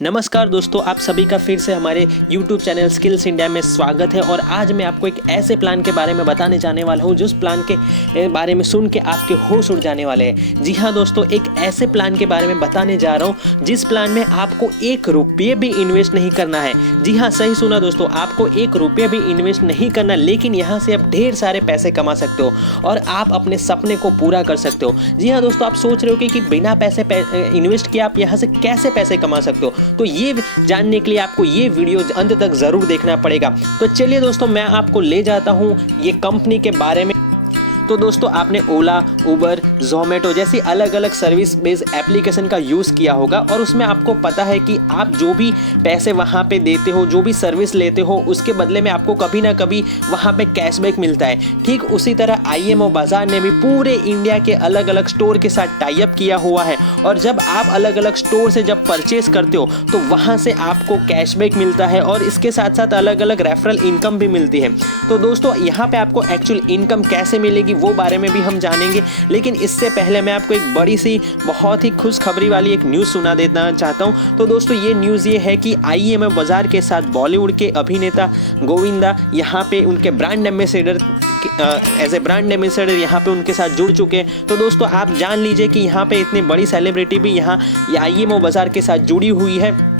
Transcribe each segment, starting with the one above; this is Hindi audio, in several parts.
नमस्कार दोस्तों, आप सभी का फिर से हमारे YouTube चैनल स्किल्स इंडिया में स्वागत है। और आज मैं आपको एक ऐसे प्लान के बारे में बताने जाने वाला हूं जिस प्लान के बारे में सुन के आपके होश उड़ जाने वाले हैं। जी हाँ दोस्तों, एक ऐसे प्लान के बारे में बताने जा रहा हूं जिस प्लान में आपको 1 रुपये भी इन्वेस्ट नहीं करना है। जी हाँ, सही सुना दोस्तों, आपको 1 रुपये भी इन्वेस्ट नहीं करना, लेकिन यहाँ से आप ढेर सारे पैसे कमा सकते हो और आप अपने सपने को पूरा कर सकते हो। जी हाँ दोस्तों, आप सोच रहे हो कि बिना पैसे इन्वेस्ट किए आप यहाँ से कैसे पैसे कमा सकते हो, तो ये जानने के लिए आपको ये वीडियो अंत तक जरूर देखना पड़ेगा। तो चलिए दोस्तों, मैं आपको ले जाता हूँ ये कंपनी के बारे में। तो दोस्तों, आपने ओला, उबर, जोमेटो जैसी अलग अलग सर्विस बेस्ड एप्लीकेशन का यूज़ किया होगा और उसमें आपको पता है कि आप जो भी पैसे वहाँ पे देते हो, जो भी सर्विस लेते हो, उसके बदले में आपको कभी ना कभी वहाँ पे कैशबैक मिलता है। ठीक उसी तरह IMO बाज़ार ने भी पूरे इंडिया के अलग अलग स्टोर के साथ टाई अप किया हुआ है और जब आप अलग अलग स्टोर से जब परचेस करते हो तो वहाँ से आपको कैशबैक मिलता है और इसके साथ साथ अलग अलग रेफरल इनकम भी मिलती है। तो दोस्तों, यहाँ पे आपको एक्चुअल इनकम कैसे मिलेगी वो बारे में भी हम जानेंगे, लेकिन इससे पहले मैं आपको एक बड़ी सी बहुत ही खुशखबरी वाली एक न्यूज़ सुना देना चाहता हूं। तो दोस्तों, ये न्यूज़ ये है कि IMO बाज़ार के साथ बॉलीवुड के अभिनेता गोविंदा यहाँ पे उनके brand ambassador as a brand ambassador यहाँ पे उनके साथ जुड़ चुके हैं। तो दोस्तों, आप जान लीजिए कि यहाँ पे इतनी बड़ी सेलिब्रिटी भी यहाँ IMO बाज़ार के साथ जुड़ी हुई है।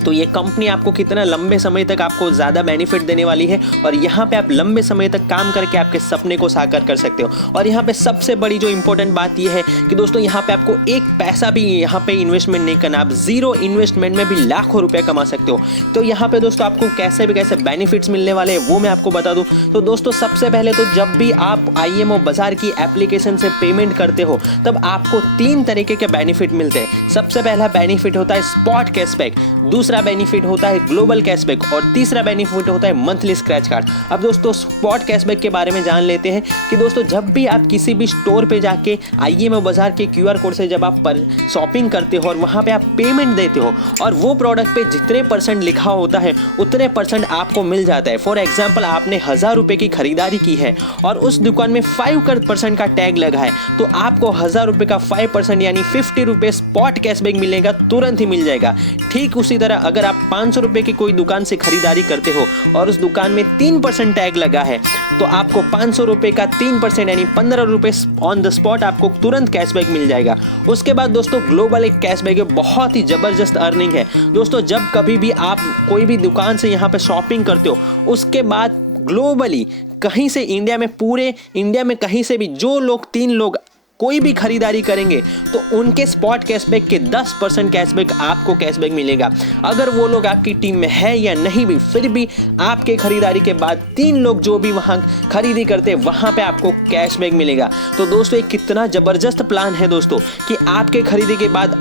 तो ये कंपनी आपको कितना लंबे समय तक आपको ज़्यादा बेनिफिट देने वाली है और यहाँ पे आप लंबे समय तक काम करके आपके सपने को साकार कर सकते हो। और यहाँ पे सबसे बड़ी जो इंपॉर्टेंट बात ये है कि दोस्तों, यहाँ पे आपको एक पैसा भी यहाँ पे इन्वेस्टमेंट नहीं करना, आप 0 इन्वेस्टमेंट में भी लाखों रुपए कमा सकते हो। तो यहाँ पे दोस्तों, आपको कैसे भी कैसे बेनिफिट्स मिलने वाले हैं वो मैं आपको बता दूँ। तो दोस्तों, सबसे पहले तो जब भी आप IMO बाज़ार की एप्लीकेशन से पेमेंट करते हो तब आपको 3 तरीके के बेनिफिट मिलते हैं। सबसे पहला बेनिफिट होता है स्पॉट कैशबैक, दूसरा बेनिफिट होता है ग्लोबल कैशबैक और तीसरा बेनिफिट होता है मंथली स्क्रैच कार्ड। अब दोस्तों, स्पॉट कैशबैक के बारे में जान लेते हैं कि दोस्तों, जब भी आप किसी भी स्टोर पे जाके IMO बाज़ार के QR कोड से जब आप शॉपिंग करते हो और वहाँ पे आप पेमेंट देते हो और वो प्रोडक्ट पे जितने % लिखा होता है उतने % आपको मिल जाता है। फॉर एग्जाम्पल, आपने 1000 रुपये की खरीदारी की है और उस दुकान में 5% का टैग लगा है, तो आपको 1000 रुपये का 5% यानी 50 रुपये स्पॉट कैशबैक मिलेगा, तुरंत ही मिल जाएगा। ठीक उसी तरह अगर आप 500 रुपये की कोई दुकान से खरीदारी करते हो और उस दुकान में 3% टैग लगा है, तो आपको 500 रुपये का 3% यानी 15 रुपये ऑन द स्पॉट आपको तुरंत कैशबैक मिल जाएगा। उसके बाद दोस्तों, ग्लोबल एक कैशबैक है, बहुत ही ज़बरदस्त अर्निंग है। दोस्तों, जब कभी भी आप कोई भी दुकान से यहाँ पे शॉपिंग करते हो, उसके बाद ग्लोबली कहीं से पूरे इंडिया में कहीं से भी जो लोग 3 लोग कोई भी खरीदारी करेंगे तो उनके स्पॉट कैशबैक के 10% कैशबैक आपको कैशबैक मिलेगा। अगर वो लोग आपकी टीम में है या नहीं भी, फिर भी आपके खरीदारी के बाद 3 लोग जो भी वहाँ खरीदी करते हैं वहाँ पे आपको कैशबैक मिलेगा। तो दोस्तों, ये कितना ज़बरदस्त प्लान है दोस्तों कि आपके खरीदी के बाद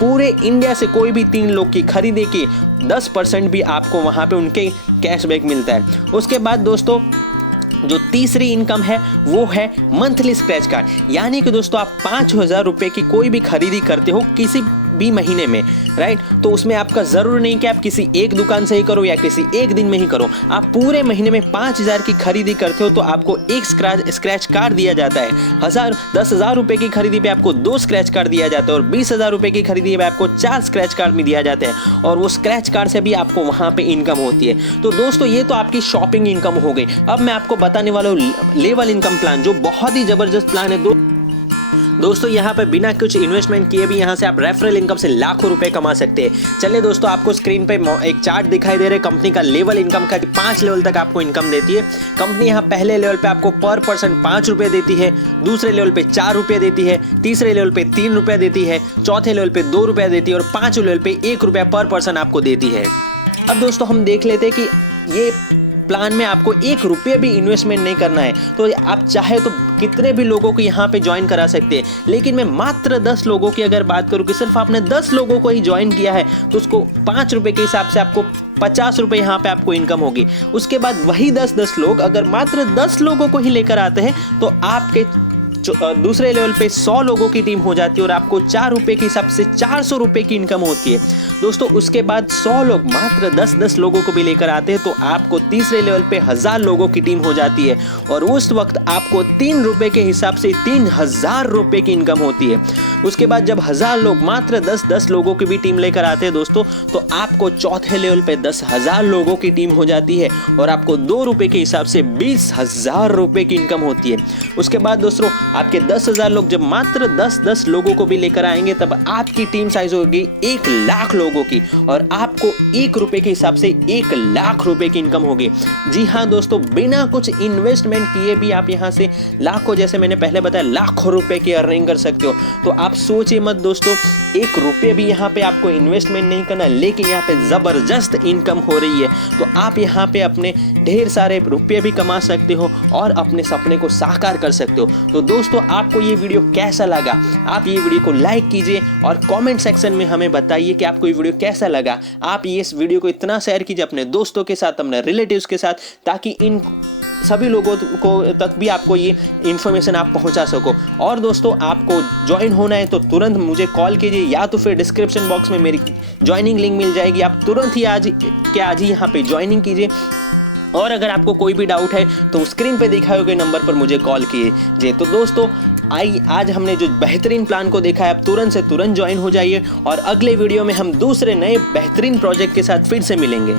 पूरे इंडिया से कोई भी 3 लोग की खरीदी की 10% भी आपको वहाँ पे उनके कैशबैक मिलता है। उसके बाद दोस्तों, जो तीसरी इनकम है वो है मंथली स्क्रैच कार्ड, यानी कि दोस्तों, आप 5000 रुपये की कोई भी खरीदी करते हो किसी भी महीने में, राइट, तो उसमें आपका ज़रूर नहीं कि आप किसी एक दुकान से ही करो या किसी एक दिन में ही करो। आप पूरे महीने में 5000 की खरीदी करते हो तो आपको एक स्क्रैच कार्ड दिया जाता है। 10,000 रुपये की खरीदी पे आपको 2 स्क्रैच कार्ड दिया जाता है और 20,000 रुपये की खरीदी पे आपको 4 स्क्रैच कार्ड भी दिया जाता है और वो स्क्रैच कार्ड से भी आपको वहाँ पे इनकम होती है। तो दोस्तों, ये तो आपकी शॉपिंग इनकम हो गई। अब मैं आपको बताने वाला हूँ लेवल इनकम प्लान, जो बहुत ही ज़बरदस्त प्लान है। दोस्तों, यहाँ पे बिना कुछ इन्वेस्टमेंट किए भी यहाँ से आप रेफरल इनकम से लाखों रुपए कमा सकते हैं। चलिए दोस्तों, आपको स्क्रीन पे एक चार्ट दिखाई दे रहा है कंपनी का लेवल इनकम का, 5 लेवल तक आपको इनकम देती है कंपनी। यहाँ पहले लेवल पे आपको पर पर्सन 5 रुपये देती है, दूसरे लेवल पे 4 रुपये देती है, तीसरे लेवल पे 3 रुपये देती है, चौथे लेवल पे 2 रुपये देती है और 5वें लेवल पे 1 रुपया पर पर्सन आपको देती है। अब दोस्तों, हम देख लेते हैं कि ये प्लान में आपको 1 रुपये भी इन्वेस्टमेंट नहीं करना है। तो आप चाहे तो कितने भी लोगों को यहाँ पे ज्वाइन करा सकते हैं, लेकिन मैं मात्र 10 लोगों की अगर बात करूँ कि सिर्फ आपने 10 लोगों को ही ज्वाइन किया है तो उसको 5 रुपये के हिसाब से आपको 50 रुपये यहाँ पे आपको इनकम होगी। उसके बाद वही 10 लोग अगर मात्र 10 लोगों को ही लेकर आते हैं तो आपके दूसरे लेवल पे 100 लोगों की टीम हो जाती है और आपको 4 रुपये के हिसाब से 400 रुपये की इनकम होती है दोस्तों। उसके बाद 100 लोग मात्र 10-10 लोगों को भी लेकर आते हैं तो आपको तीसरे लेवल पे 1000 लोगों की टीम हो जाती है और उस वक्त आपको 3 रुपये के हिसाब से 3000 रुपये की इनकम होती है। उसके बाद जब 1000 लोग मात्र 10-10 लोगों की भी टीम लेकर आते हैं दोस्तों तो आपको चौथे लेवल पे 10,000 लोगों की टीम हो जाती है और आपको 2 रुपये के हिसाब से 20,000 रुपये की इनकम होती है। उसके बाद दोस्तों आपके 10,000 लोग जब मात्र 10-10 लोगों को भी लेकर आएंगे तब आपकी टीम साइज होगी 1 लाख लोगों की और आपको 1 रुपये के हिसाब से 1 लाख रुपए की इनकम होगी। जी हाँ दोस्तों, बिना कुछ इन्वेस्टमेंट किए भी आप यहाँ से लाखों, जैसे मैंने पहले बताया, लाखों रुपए की अर्निंग कर सकते हो। तो आप सोचिए मत दोस्तों, 1 रुपये भी यहाँ पे आपको इन्वेस्टमेंट नहीं करना, लेकिन यहाँ पे जबरदस्त इनकम हो रही है। तो आप यहाँ पे अपने ढेर सारे रुपये भी कमा सकते हो और अपने सपने को साकार कर सकते हो। तो दोस्तों आपको ये वीडियो कैसा लगा? आप ये वीडियो को लाइक कीजिए और कमेंट सेक्शन में हमें बताइए कि आपको ये वीडियो कैसा लगा। आप ये इस वीडियो को इतना शेयर कीजिए अपने दोस्तों के साथ, अपने रिलेटिव्स के साथ, ताकि इन सभी लोगों को तक भी आपको ये इन्फॉर्मेशन आप पहुंचा सको। और दोस्तों आपको ज्वाइन होना है तो तुरंत मुझे कॉल कीजिए या तो फिर डिस्क्रिप्शन बॉक्स में मेरी ज्वाइनिंग लिंक मिल जाएगी, आप तुरंत ही आज ही यहाँ पे ज्वाइनिंग कीजिए। और अगर आपको कोई भी डाउट है तो स्क्रीन पे दिखाए हुए नंबर पर मुझे कॉल कीजिए। तो दोस्तों आज हमने जो बेहतरीन प्लान को देखा है, आप तुरंत से तुरंत ज्वाइन हो जाइए और अगले वीडियो में हम दूसरे नए बेहतरीन प्रोजेक्ट के साथ फिर से मिलेंगे।